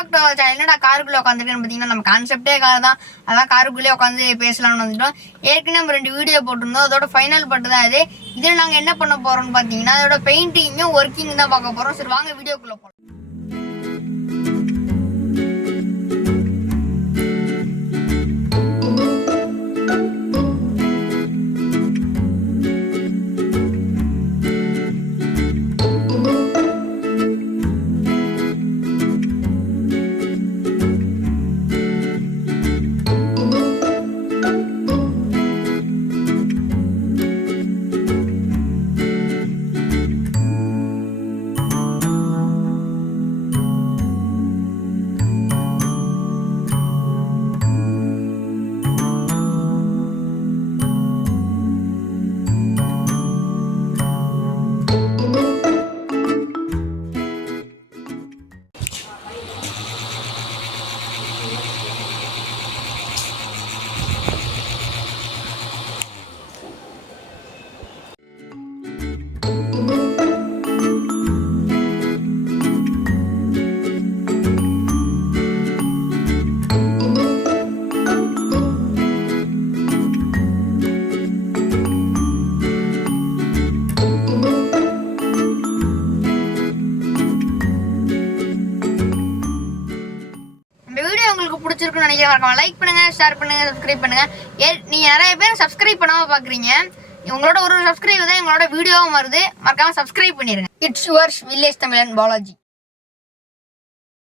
Back to our channel. என்னடா காருக்குள்ளே உட்காந்துருக்கேன்னு பார்த்தீங்கன்னா நம்ம கான்செப்டே கார் தான். அதான் காருக்குள்ளேயே உட்காந்து பேசலாம்னு வந்துட்டோம். ஏற்கனவே நம்ம 2 வீடியோ போட்டிருந்தோம். அதோட ஃபைனல் பட்டு தான் இது. இதில் நாங்கள் என்ன பண்ண போகிறோம்னு பார்த்தீங்கன்னா அதோட பெயிண்டிங்கும் ஒர்க்கிங் தான் பார்க்க போகிறோம். சரி வாங்க வீடியோக்குள்ளே போகலாம். பிடிச்சிருக்குன்னு நினைக்கிறேன். லைக் பண்ணுங்க, ஷேர் பண்ணுங்க, சப்ஸ்கிரைப் பண்ணுங்க. நீங்க நிறைய பேர் சப்ஸ்கிரைப் பண்ணாம பாக்குறீங்க. உங்களோட ஒரு சப்ஸ்கிரைப் தான் எங்களோட வீடியோவும் வருது. மறக்காம சப்ஸ்கிரைப் பண்ணிருங்க. இட்ஸ் யுவர்ஸ் வில்லேஜ் தமிழன் பாலாஜி.